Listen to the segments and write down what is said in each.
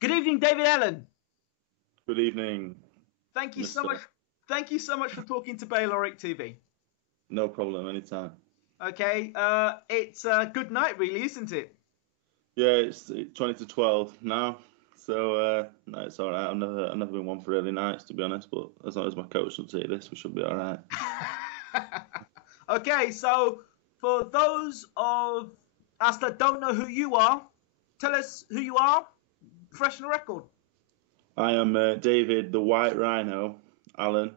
Good evening, David Allen. Good evening. Thank you so much. Thank you so much for talking to Bayloric TV. No problem, anytime. Okay, it's good night, really, isn't it? Yeah, it's 20 to 12 now, so no, it's all right. I've never been one for early nights, to be honest. But as long as my coach will take this, we should be all right. Okay, so for those of us that don't know who you are, tell us who you are. Fresh on the record. I am David the White Rhino Allen.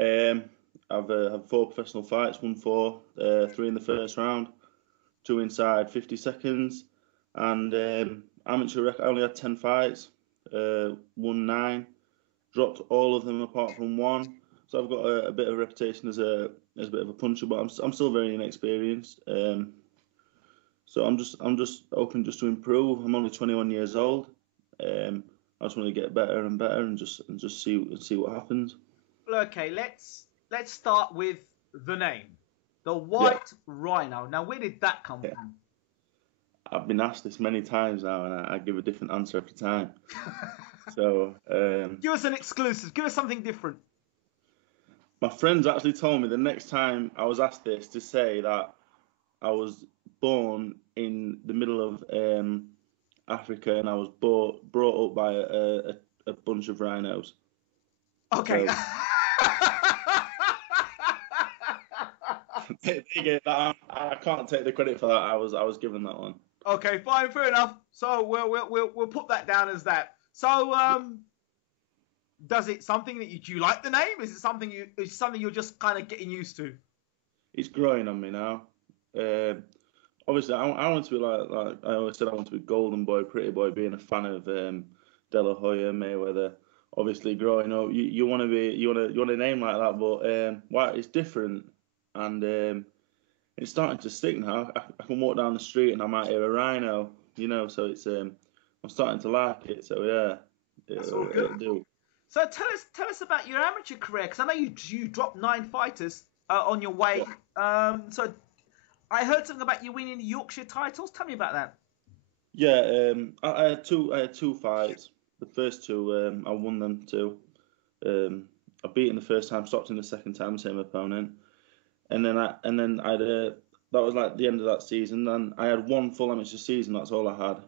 I've had 4 professional fights, won 4, 3 in the first round, 2 inside 50 seconds, and amateur record. I only had 10 fights, won 9, dropped all of them apart from 1. So I've got a bit of a reputation as a bit of a puncher, but I'm still very inexperienced. So I'm just hoping just to improve. I'm only 21 years old. I just want to get better and better and just see what happens. Okay, let's start with the name, the White Rhino. Now, where did that come from? I've been asked this many times now, and I give a different answer every time. So give us an exclusive. Give us something different. My friends actually told me the next time I was asked this to say that I was born in the middle of Africa, and I was brought up by a bunch of rhinos. Okay. So, I can't take the credit for that. I was given that one. Okay, fine, fair enough. So we'll put that down as that. So does it something that do you like the name? Is it something you're just kind of getting used to? It's growing on me now. Obviously, I want to be like I always said. I want to be golden boy, pretty boy. Being a fan of De La Hoya, Mayweather. Obviously, growing up, you want a name like that. But well, it's different, and it's starting to stick now. I can walk down the street and I might hear a rhino. So it's I'm starting to like it. So yeah, that's all good. Do. So tell us about your amateur career, because I know you dropped 9 fighters on your way. Yeah. So I heard something about you winning the Yorkshire titles. Tell me about that. Yeah, I had two fights. The first 2, I won them 2. I beat in the first time, stopped in the second time, same opponent, and then I that was like the end of that season. Then I had 1 full amateur season. That's all I had.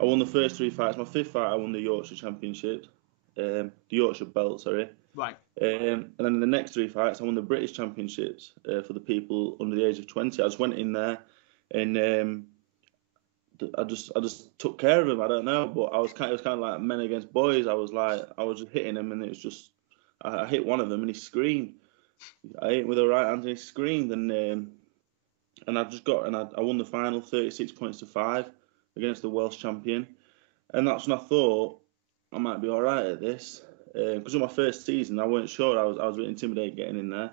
I won the first 3 fights. My 5th fight, I won the Yorkshire Championship, the Yorkshire belt, sorry. Right. And then in the next 3 fights, I won the British Championships for the people under the age of 20. I just went in there, and I just took care of him. I don't know, but it was kind of like men against boys. I was just hitting him, and it was just I hit one of them, and he screamed. I hit him with a right hand, and he screamed, and I won the final 36 points to 5 against the Welsh champion, and that's when I thought I might be all right at this. Because in my first season, I weren't sure. I was a bit intimidated getting in there.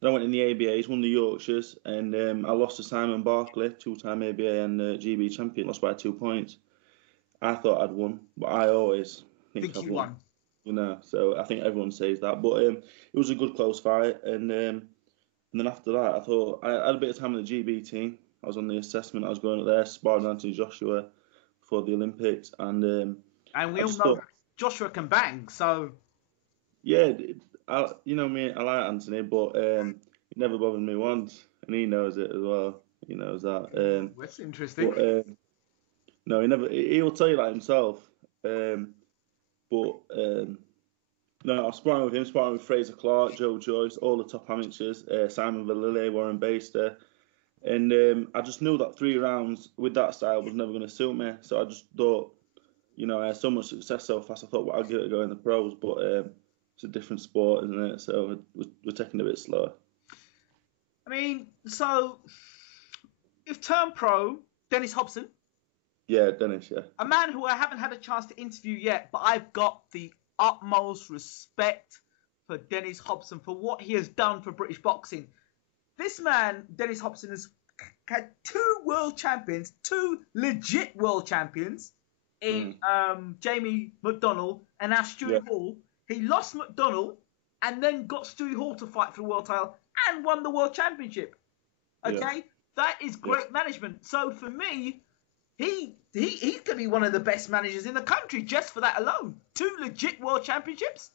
Then I went in the ABAs, won the Yorkshires, and I lost to Simon Barkley, 2-time ABA and GB champion, lost by 2 points. I thought I'd won, but I always think I've won. So I think everyone says that. But it was a good close fight, and then after that, I thought I had a bit of time in the GB team. I was on the assessment. I was going up there, sparring Anthony Joshua before the Olympics, and we all know Joshua can bang, so yeah, you know me, I like Anthony, but he never bothered me once, and he knows it as well. He knows that. That's interesting. But, no, he never. He'll tell you that himself. No, I was sparring with him, sparring with Fraser Clark, Joe Joyce, all the top amateurs, Simon Valile, Warren Baster, and I just knew that 3 rounds with that style was never going to suit me. So I just thought, I had so much success so fast. I thought, well, I'll give it a go in the pros, but it's a different sport, isn't it? So we're taking it a bit slower. I mean, so you've turned pro, Dennis Hobson. Yeah, Dennis, yeah. A man who I haven't had a chance to interview yet, but I've got the utmost respect for Dennis Hobson, for what he has done for British boxing. This man, Dennis Hobson, has had 2 world champions, 2 legit world champions in Jamie McDonnell and now Stewie Hall. He lost McDonnell and then got Stewie Hall to fight for the world title and won the world championship. Okay? Yeah. That is great management. So for me, he's going to be one of the best managers in the country just for that alone. 2 legit world championships.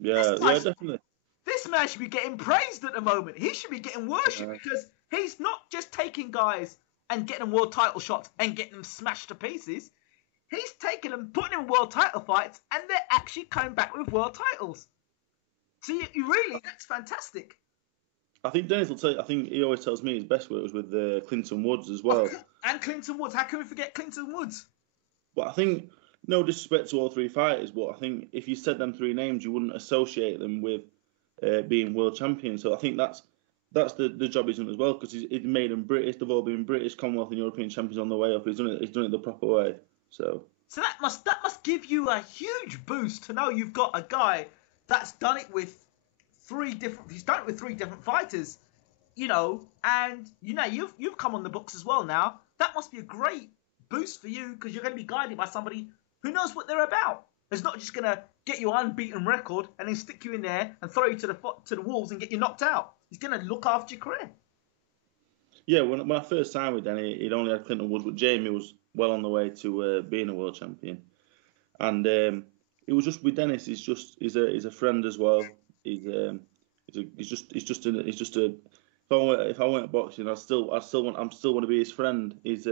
Yeah, definitely. This man should be getting praised at the moment. He should be getting worshipped because he's not just taking guys and getting them world title shots and getting them smashed to pieces. He's taking them, putting them in world title fights, and they're actually coming back with world titles. So you really, that's fantastic. I think Dennis will tell you, I think he always tells me his best work was with Clinton Woods as well. And Clinton Woods. How can we forget Clinton Woods? But I think, no disrespect to all 3 fighters, but I think if you said them 3 names, you wouldn't associate them with being world champions. So I think that's the job he's done as well, because he's made them British. They've all been British, Commonwealth and European champions on the way up. He's done it the proper way. So that must give you a huge boost to know you've got a guy that's done it with 3 different. He's done it with 3 different fighters, and you've come on the books as well now. That must be a great boost for you because you're going to be guided by somebody who knows what they're about. It's not just going to get you an unbeaten record and then stick you in there and throw you to the wolves and get you knocked out. He's going to look after your career. Yeah, when I first signed with Danny, he'd only had Clinton Woods, but Jamie was well on the way to being a world champion. And it was just with Dennis. He's a friend as well. He's just a. If I went boxing, I'm still want to be his friend. He's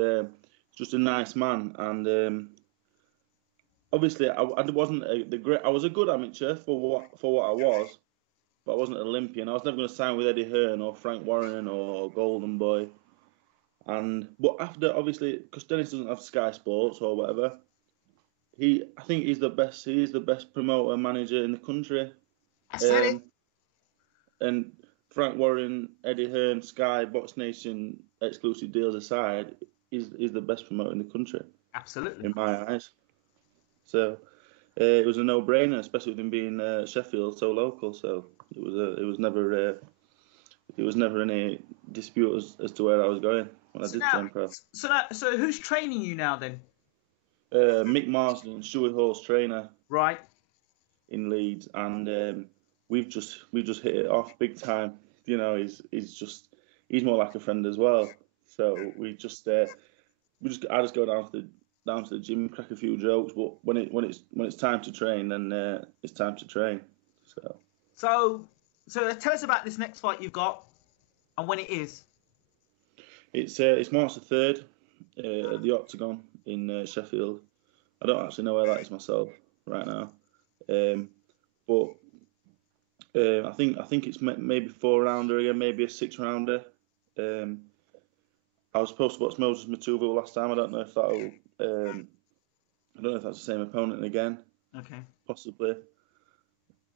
just a nice man, and obviously I wasn't I was a good amateur for what I was, but I wasn't an Olympian. I was never going to sign with Eddie Hearn or Frank Warren or Golden Boy. But after, obviously, because Dennis doesn't have Sky Sports or whatever, I think he's the best. He is the best promoter manager in the country. I said it. And Frank Warren, Eddie Hearn, Sky, Box Nation, exclusive deals aside, is the best promoter in the country. Absolutely. In my eyes. So it was a no-brainer, especially with him being Sheffield, so local. So it was never any dispute as to where I was going when I did turn pro. So who's training you now then? Mick Marsden, Stewie Hall's trainer. Right. In Leeds, and we've just hit it off big time. He's more like a friend as well. So I just go down to the gym, crack a few jokes, but when it's time to train, then it's time to train. So tell us about this next fight you've got and when it is. It's March the 3rd at the Octagon in Sheffield. I don't actually know where that is myself right now, but I think it's maybe 4-rounder again, maybe a 6-rounder. I was supposed to watch Moses Matuvu last time. I don't know if that'll. I don't know if that's the same opponent again. Okay. Possibly.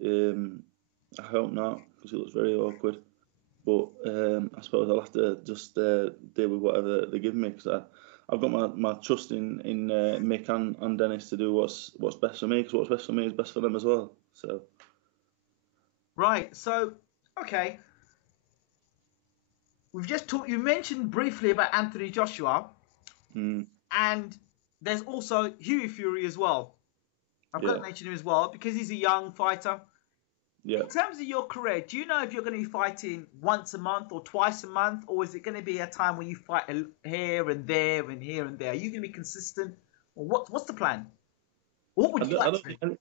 I hope not, because it looks very awkward. But I suppose I'll have to just deal with whatever they give me, because I've got my trust in Mick and Dennis to do what's best for me, because what's best for me is best for them as well. So. Right. So, okay. We've just talked. You mentioned briefly about Anthony Joshua, and there's also Hughie Fury as well. I've got to mention him as well because he's a young fighter. Yeah. In terms of your career, do you know if you're going to be fighting once a month or twice a month, or is it going to be a time where you fight here and there and here and there? Are you going to be consistent, or what's the plan? What would you like to do?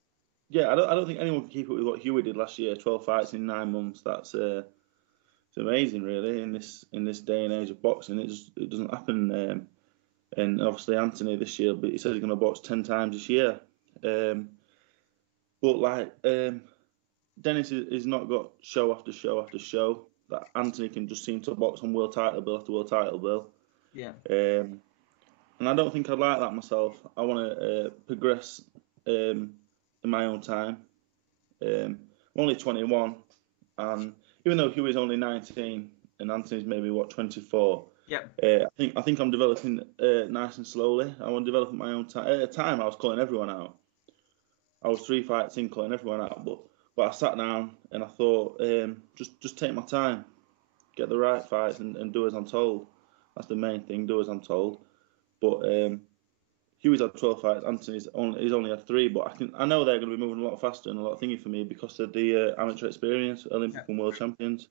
I don't think anyone can keep up with what Hughie did last year. 12 fights in 9 months. That's it's amazing, really, in this day and age of boxing. It doesn't happen. And obviously Anthony this year, but he says he's going to box 10 times this year. But Dennis has not got show after show after show. That Anthony can just seem to box on world title bill after world title bill. Yeah. And I don't think I'd like that myself. I want to progress in my own time. I'm only 21, and even though Hughie's only 19 and Anthony's maybe 24. Yeah. I think I'm developing nice and slowly. I want to develop at my own time. At the time, I was calling everyone out. I was 3 fights in calling everyone out, but I sat down and I thought, just take my time, get the right fights and do as I'm told. That's the main thing. Do as I'm told. But Hughie's had 12 fights. Anthony's only had 3, but I know they're going to be moving a lot faster and a lot thingy for me because of the amateur experience, Olympic and world champions.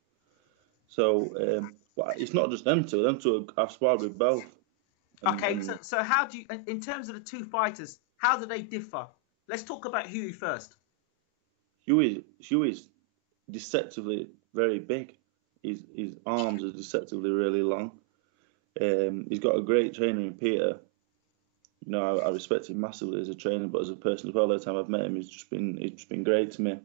So, but it's not just them two. Them two I've sparred with both, Okay, so how do you, in terms of the two fighters, how do they differ? Let's talk about Huey first. Huey's deceptively very big. His arms are deceptively really long. He's got a great trainer in Peter. You know, I respect him massively as a trainer, but as a person as well. Every time I've met him, he's just been great to me.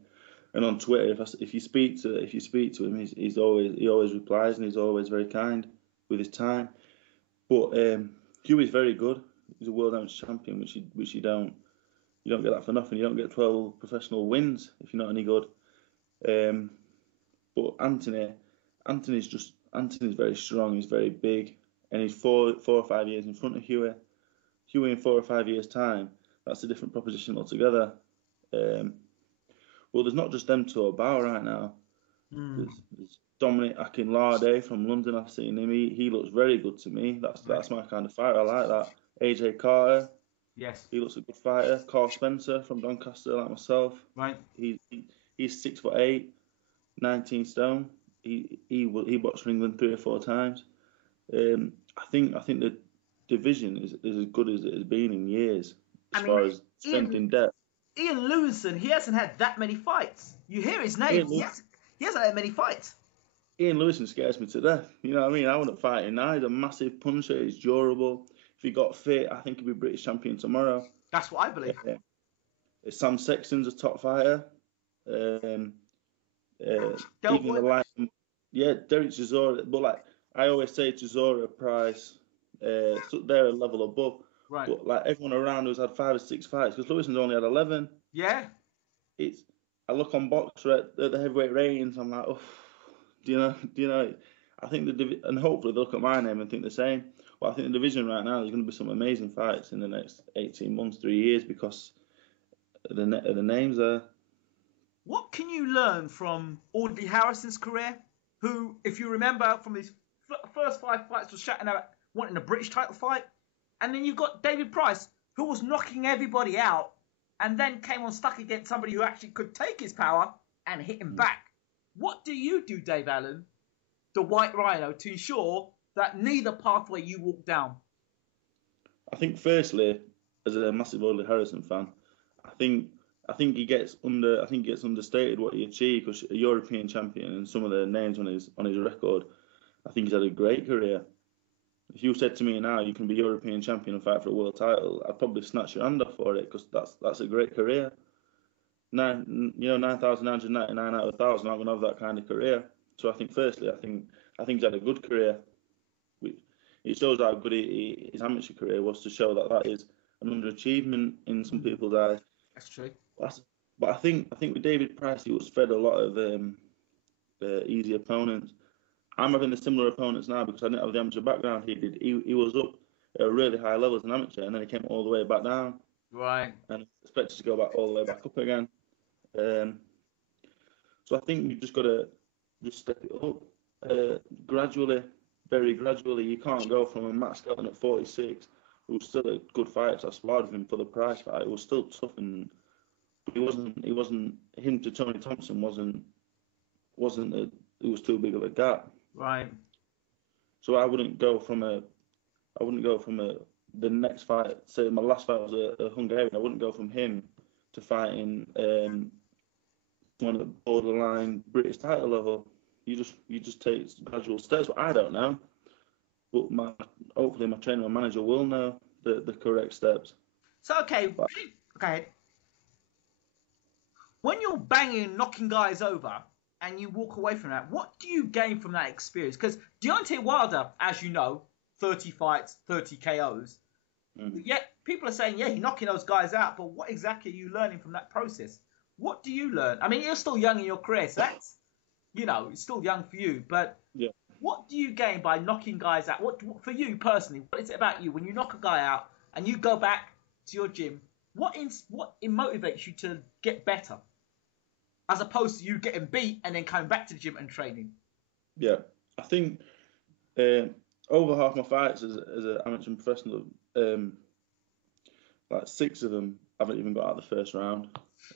And on Twitter, if you speak to him, he always replies, and he's always very kind with his time. But Huey's very good. He's a world amateur champion, which you don't get that for nothing. You don't get 12 professional wins if you're not any good. But Anthony's very strong. He's very big, and he's four or 5 years in front of Huey. Huey in 4 or 5 years' time, that's a different proposition altogether. Well, there's not just them two about right now. There's Dominic Akinlade from London. I've seen him. He looks very good to me. That's my kind of fighter. I like that. AJ Carter. Yes. He looks a good fighter. Carl Spencer from Doncaster, like myself. Right. He's 6'8", 19 stone. He boxed for England 3 or 4 times. I think the division is as good as it has been in years as far as strength in depth. Ian Lewison, he hasn't had that many fights. You hear his name, he hasn't had many fights. Ian Lewison scares me to death. You know what I mean? I wouldn't fight him now. He's a massive puncher. He's durable. If he got fit, I think he'd be British champion tomorrow. That's what I believe. Sam Sexton's a top fighter. Even the line, Derek Chisora. But like I always say, Chisora, Price, they're a level above. Right. But like everyone around us had 5 or 6 fights because Lewison's only had 11. Yeah. I look on Boxer at the heavyweight ratings. I'm like, oh, do you know? I think and hopefully they'll look at my name and think the same. Well, I think the division right now there's going to be some amazing fights in the next 18 months, 3 years because of the names there. What can you learn from Audley Harrison's career? Who, if you remember, from his first 5 fights was shouting out wanting a British title fight. And then you've got David Price, who was knocking everybody out and then came on stuck against somebody who actually could take his power and hit him back. What do you do, Dave Allen, the White Rhino, to ensure that neither pathway you walk down? I think firstly, as a massive Audley Harrison fan, I think he gets understated what he achieved because a European champion and some of the names on his record, I think he's had a great career. If you said to me now you can be European champion and fight for a world title, I'd probably snatch your hand off for it because that's a great career. 9,999 out of 1,000 aren't going to have that kind of career. So I think firstly, I think he's had a good career. It shows how good his amateur career was to show that is an underachievement in some people's eyes. That's true. But I think with David Price, he was fed a lot of easy opponents. I'm having the similar opponents now because I didn't have the amateur background he did. He was up at a really high level as an amateur, and then he came all the way back down. Right. And expected to go back all the way back up again. So I think you've just got to just step it up gradually, very gradually. You can't go from a Matt Skelton at 46, who's still a good fighter. I sparred with him for the Price fight. It was still tough, and he wasn't him to Tony Thompson wasn't it was too big of a gap. Right. So I wouldn't go from the next fight. Say my last fight was a Hungarian. I wouldn't go from him to fighting one at the borderline British title level. You just take gradual steps. But I don't know. But hopefully my trainer and manager will know the correct steps. So okay. When you're banging, knocking guys over, and you walk away from that, what do you gain from that experience? Because Deontay Wilder, as you know, 30 fights, 30 KOs. Yet people are saying, yeah, he's knocking those guys out, but what exactly are you learning from that process? What do you learn? I mean, you're still young in your career, so that's, it's still young for you, but what do you gain by knocking guys out? What for you personally, what is it about you when you knock a guy out and you go back to your gym? What motivates you to get better? As opposed to you getting beat and then coming back to the gym and training. Yeah, I think over half my fights as an amateur and professional, like 6 of them haven't even got out of the first round.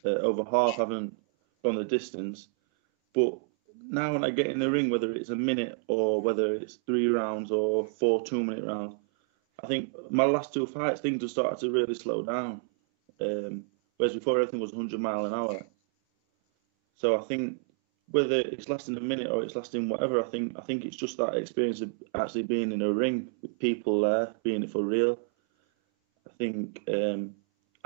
Over half haven't gone the distance. But now when I get in the ring, whether it's a minute or whether it's 3 rounds or 4 2-minute rounds, I think my last two fights, things have started to really slow down. Whereas before everything was 100 mile an hour. So I think whether it's lasting a minute or it's lasting whatever, I think it's just that experience of actually being in a ring with people there, being it for real. I think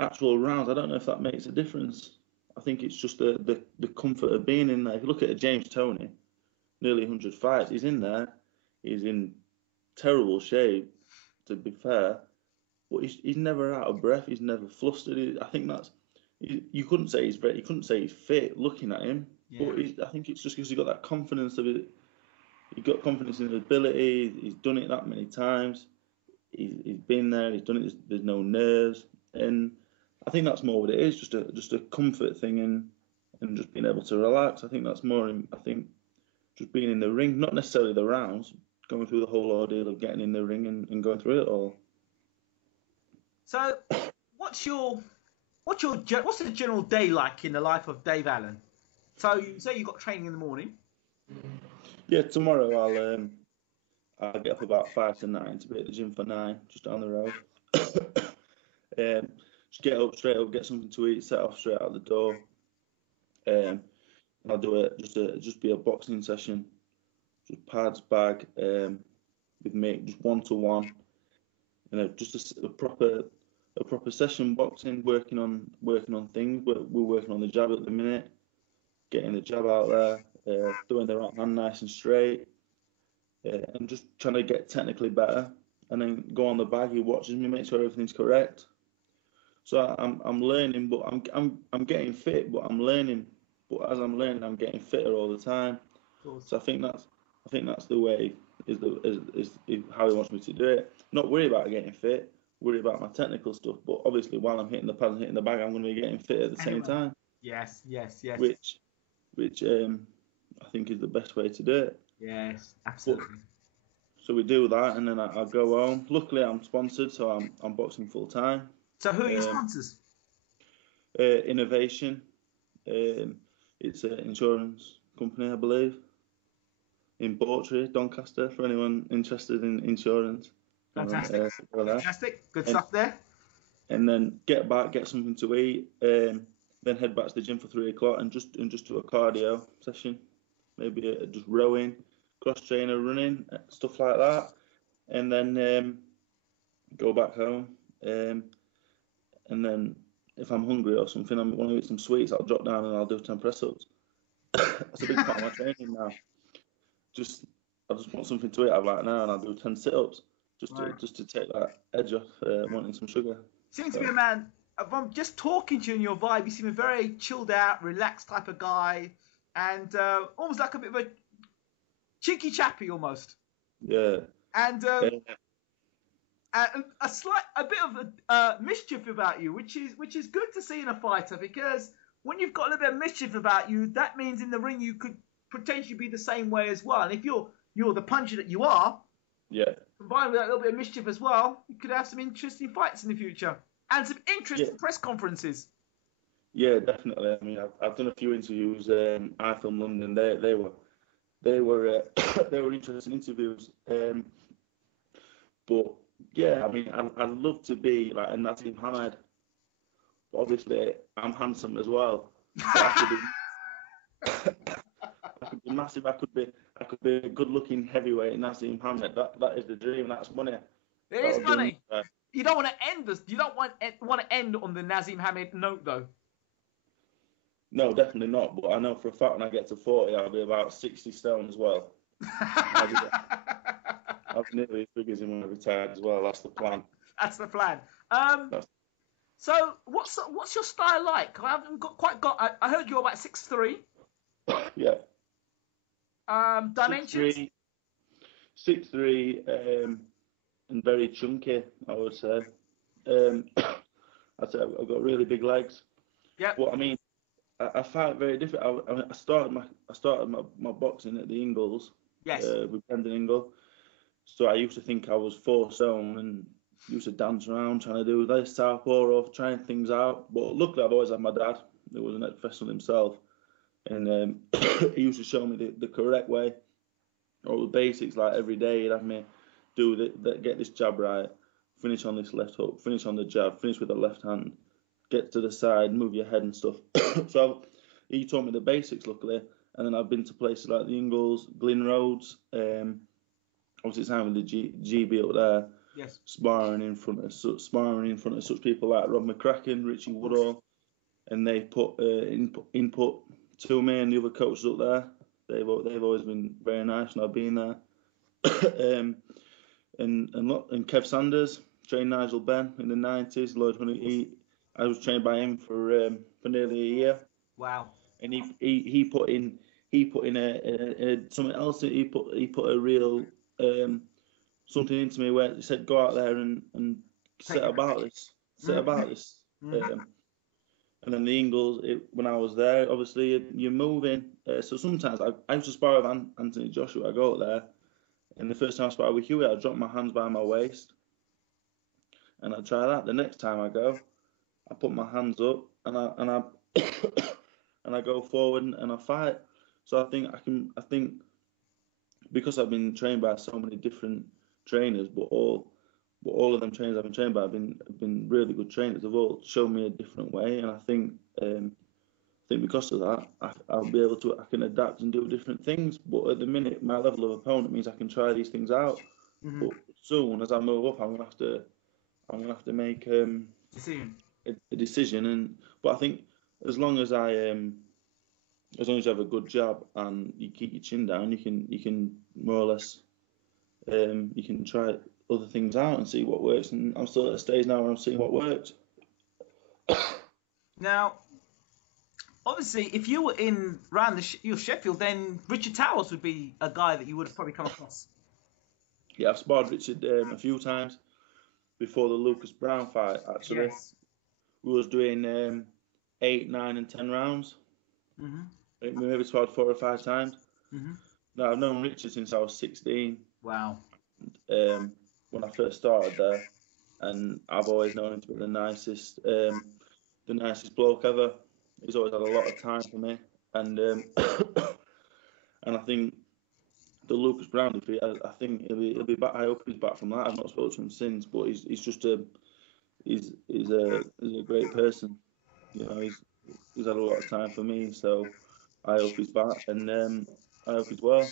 actual rounds, I don't know if that makes a difference. I think it's just the comfort of being in there. If you look at a James Toney, nearly 100 fights, he's in there. He's in terrible shape, to be fair, but he's never out of breath. He's never flustered. I think that's you couldn't say you couldn't say he's fit looking at him, but I think it's just because he's got that confidence of it. He's got confidence in his ability. He's done it that many times. He's been there. He's done it. There's no nerves, and I think that's more what it is. Just a comfort thing and just being able to relax. I think that's more. I think just being in the ring, not necessarily the rounds, going through the whole ordeal of getting in the ring and going through it all. So, what's the general day like in the life of Dave Allen? So you say you got training in the morning. Yeah, tomorrow I'll get up about 5 to 9 to be at the gym for 9, just down the road. Just get up straight up, get something to eat, set off straight out the door. I'll do just be a boxing session, just pads, bag, with me, just 1-to-1. Just a proper session boxing, working on things. We're working on the jab at the minute, getting the jab out there, doing the right hand nice and straight, and just trying to get technically better. And then go on the bag. He watches me, make sure everything's correct. So I'm learning, but I'm getting fit, but I'm learning. But as I'm learning, I'm getting fitter all the time. So I think that's the way is how he wants me to do it. Not worry about getting fit, worry about my technical stuff. But obviously, while I'm hitting the pads and hitting the bag, I'm going to be getting fit at the same time. Yes. Which I think is the best way to do it. Yes, absolutely. So we do that, and then I go home. Luckily, I'm sponsored, so I'm boxing full time. So who are your sponsors? Innovation. It's an insurance company, I believe, in Bawtry, Doncaster, for anyone interested in insurance. Fantastic. Fantastic. Good stuff there. And then get back, get something to eat, then head back to the gym for 3 o'clock and just do a cardio session, maybe just rowing, cross trainer, running, stuff like that, and then go back home. And then if I'm hungry or something, I want to eat some sweets, I'll drop down and I'll do 10 press-ups. That's a big part of my training now. I just want something to eat right now, and I'll do 10 sit-ups just to take that edge off wanting some sugar. Seems to be a man. I'm just talking to you and your vibe. You seem a very chilled out, relaxed type of guy, and almost like a bit of a cheeky chappy almost. Yeah. And a bit of mischief about you, which is good to see in a fighter, because when you've got a little bit of mischief about you, that means in the ring you could potentially be the same way as well. And if you're the puncher that you are, combined with that little bit of mischief as well, you could have some interesting fights in the future and some interesting press conferences. Yeah, definitely. I mean, I've done a few interviews. I Film London. They were interesting interviews. But yeah, I mean, I'd love to be like a Nazim Hamed. But obviously, I'm handsome as well. So I could be massive. I could be a good-looking heavyweight Nazim Hamed. That is the dream. That's money. It is money. You don't want to end this. You don't want to end on the Nazim Hamed note, though. No, definitely not. But I know for a fact when I get to 40, I'll be about 60 stone as well. I've nearly figures in when I retired as well. That's the plan. That's the plan. So what's your style like? I haven't got. I heard you're about 6'3". Yeah. Dimensions. 6'3", and very chunky, I would say. I'd say I've got really big legs. Yeah. But I mean, I fight very different. I started my boxing at the Ingles. Yes. With Brendan Ingle. So I used to think I was 4 stone and used to dance around trying to do this southpaw or trying things out. But luckily, I've always had my dad, who was an ex-professional himself, and he used to show me the correct way, all the basics. Like every day, he'd have me get this jab right, finish on this left hook, finish on the jab, finish with the left hand, get to the side, move your head and stuff. So he taught me the basics, luckily. And then I've been to places like the Ingles, Glyn Roads. Obviously, it's having the GB up there. Yes. Sparring in front of such people like Rob McCracken, Richie Woodall, and they put input to me and the other coaches up there. They've always been very nice, and I've been there. And Kev Sanders trained Nigel Benn in the 90s. Lloyd Honey, I was trained by him for nearly a year. Wow. And he put in a something else. He put a real something into me where he said, go out there and set about this. And then the Ingles, when I was there, obviously you're moving. So sometimes I used to spar with Anthony Joshua. I go out there, and the first time I sparred with Huey, I drop my hands by my waist, and I try that. The next time I go, I put my hands up, and I and I go forward and I fight. So I think because I've been trained by so many different trainers, but all of them trainers I've been trained by have been really good trainers. They've all shown me a different way, and I think because of that, I can adapt and do different things. But at the minute, my level of opponent means I can try these things out. Mm-hmm. But soon, as I move up, I'm gonna have to make a decision. But I think as long as you have a good jab and you keep your chin down, you can more or less you can try other things out and see what works. And I'm still at a stage now where I'm seeing what works. Now, obviously, if you were around your Sheffield, then Richard Towers would be a guy that you would have probably come across. Yeah, I've sparred Richard a few times before the Lucas Brown fight. Actually, yes. We was doing 8, 9, and 10 rounds. Mm-hmm. We maybe sparred 4 or 5 times. Mm-hmm. Now I've known Richard since I was 16. Wow. When I first started there, and I've always known him to be the nicest bloke ever. He's always had a lot of time for me, and and I think the Lucas Brown defeat, I think he'll be back. I hope he's back from that. I've not spoken to him since, but he's just he's a great person. You know, he's had a lot of time for me, so I hope he's back, and I hope he's well.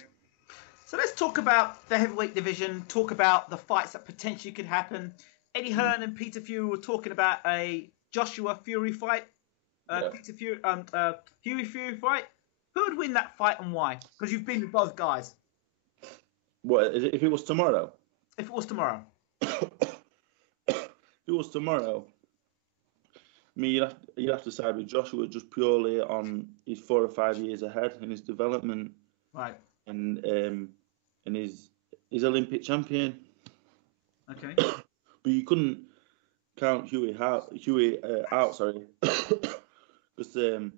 So let's talk about the heavyweight division, talk about the fights that potentially could happen. Eddie Hearn and Peter Fury were talking about a Joshua Fury fight. Peter Fury, Huey Fury fight. Who would win that fight and why? Because you've been with both guys. What, if it was tomorrow? If it was tomorrow. If it was tomorrow, you'd have to side with Joshua just purely on his 4 or 5 years ahead in his development. Right. And he's Olympic champion. Okay. But you couldn't count Huey out, sorry, because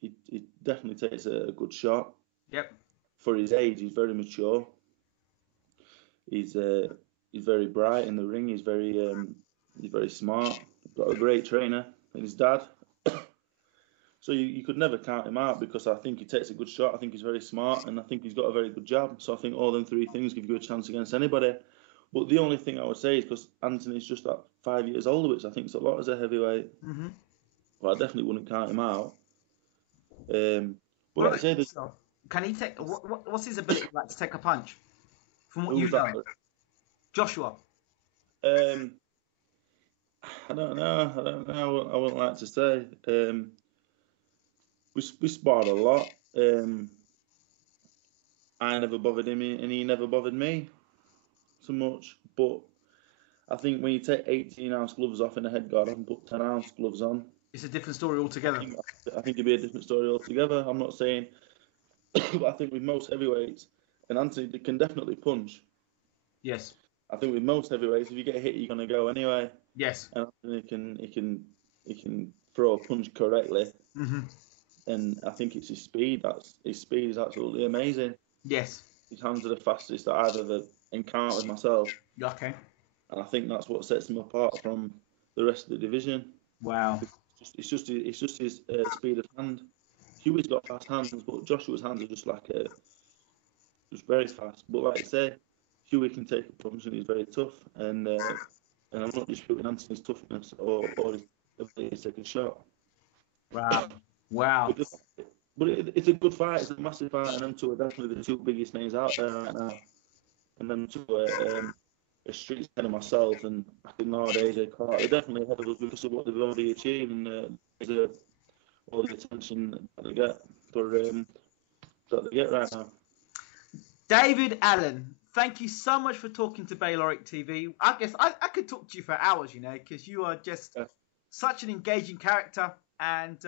he definitely takes a good shot. Yep. For his age, he's very mature. He's very bright in the ring. He's very smart. Got a great trainer and his dad. So you could never count him out because I think he takes a good shot. I think he's very smart, and I think he's got a very good jab. So I think all them 3 things give you a chance against anybody. But the only thing I would say is because Anthony's just that 5 years older, which I think is a lot as a heavyweight. Mm-hmm. But I definitely wouldn't count him out. But like I say, can he take? What's his ability like to take a punch? From what you know, Joshua. I don't know. I wouldn't like to say. We sparred a lot. I never bothered him, and he never bothered me so much. But I think when you take 18-ounce gloves off in a head guard and put 10-ounce gloves on, it's a different story altogether. I think it'd be a different story altogether. I'm not saying, but I think with most heavyweights, and Anthony can definitely punch. Yes. I think with most heavyweights, if you get hit, you're gonna go anyway. Yes. And Anthony can throw a punch correctly. Mm-hmm. And I think it's his speed. His speed is absolutely amazing. Yes. His hands are the fastest that I've ever encountered myself. Okay. And I think that's what sets him apart from the rest of the division. Wow. It's just his speed of hand. Huey's got fast hands, but Joshua's hands are just very fast. But like I say, Huey can take a punch and he's very tough. And I'm not disputing Anthony's toughness or his ability to take a shot. Wow. Wow. But it's a good fight. It's a massive fight, and them two are definitely the two biggest names out there right now. And them two are a street ahead of myself, and I think nowadays AJ Carter, they're definitely ahead of us because of what they've already achieved and all the attention that they get right now. David Allen, thank you so much for talking to Bayloric TV. I guess I could talk to you for hours, because you are just such an engaging character. And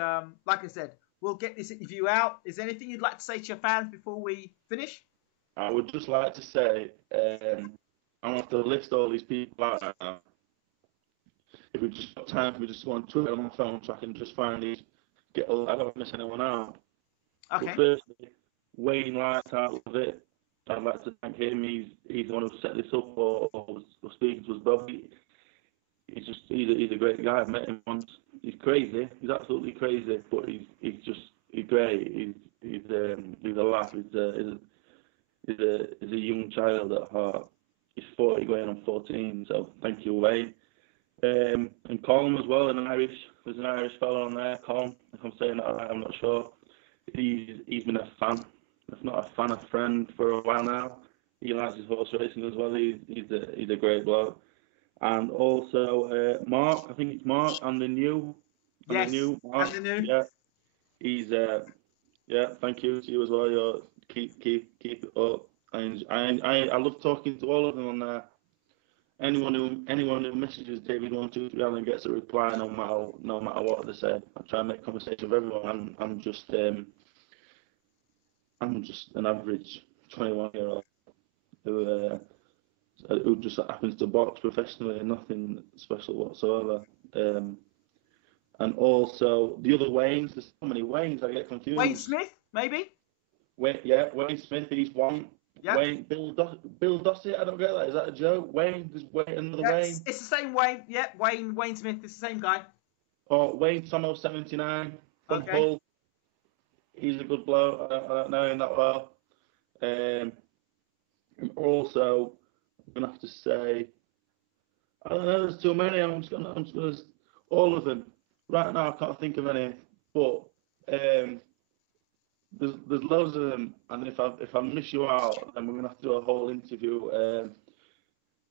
like I said, we'll get this interview out. Is there anything you'd like to say to your fans before we finish? I would just like to say, I'm going to have to list all these people out right now. If we just got time, we just go on Twitter on my phone so I can just find these. I don't miss anyone out. Okay. But firstly, Wayne Lightheart with it. I'd like to thank him. He's the one who set this up or was speaking to us both. He's a great guy. I've met him once. He's crazy. He's absolutely crazy, but he's great. He's a laugh. He's a young child at heart. He's 40 going on 14. So thank you, Wayne. And Colin as well. There's an Irish fellow on there. Colin, if I'm saying that right, I'm not sure. He's been a fan. If not a fan, a friend for a while now. He likes his horse racing as well. He's a great bloke. And also Mark, I think it's Mark, and the new. Yes, and the new. Mark, and the new. Yeah, he's thank you to you as well. Keep it up. I love talking to all of them on there. Anyone who messages David123 Allen gets a reply no matter what they say. I try and make conversation with everyone. I'm just an average 21-year-old who just happens to box professionally and nothing special whatsoever. And also the other Waynes. There's so many Waynes. I get confused. Wayne Smith, maybe. Wayne Smith. He's one. Yep. Wayne, Bill Dossett. I don't get that. Is that a joke? Wayne, there's another Wayne. It's the same Wayne. Yeah, Wayne Smith. It's the same guy. Oh, Wayne Tomo 79 from Hull. He's a good bloke. I don't know him that well. And also, I'm gonna have to say, I don't know. There's too many. I'm just gonna all of them. Right now, I can't think of any. But there's loads of them, and if I miss you out, then we're gonna have to do a whole interview,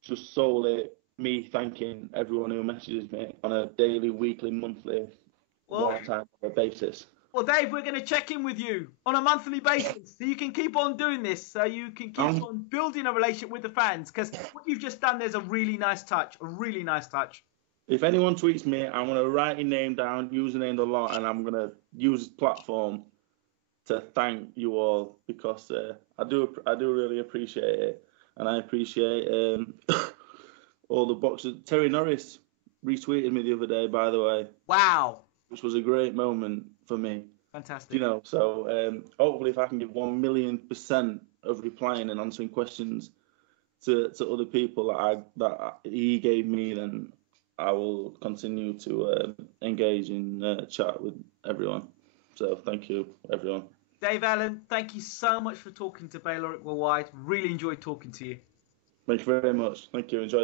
just solely me thanking everyone who messages me on a daily, weekly, monthly, one-time basis. Well, Dave, we're going to check in with you on a monthly basis, so you can keep on doing this, so you can keep on building a relationship with the fans. Because what you've just done, there's a really nice touch. If anyone tweets me, I'm going to write your name down, username a lot, and I'm going to use this platform to thank you all, because I do really appreciate it, and I appreciate all the boxers. Terry Norris retweeted me the other day, by the way. Wow. Which was a great moment for me. Fantastic. So hopefully if I can give 1,000,000% of replying and answering questions to other people that he gave me, then I will continue to engage in chat with everyone. So thank you, everyone. Dave Allen, thank you so much for talking to Bayloric Worldwide. Really enjoyed talking to you. Thank you very much. Thank you. Enjoy.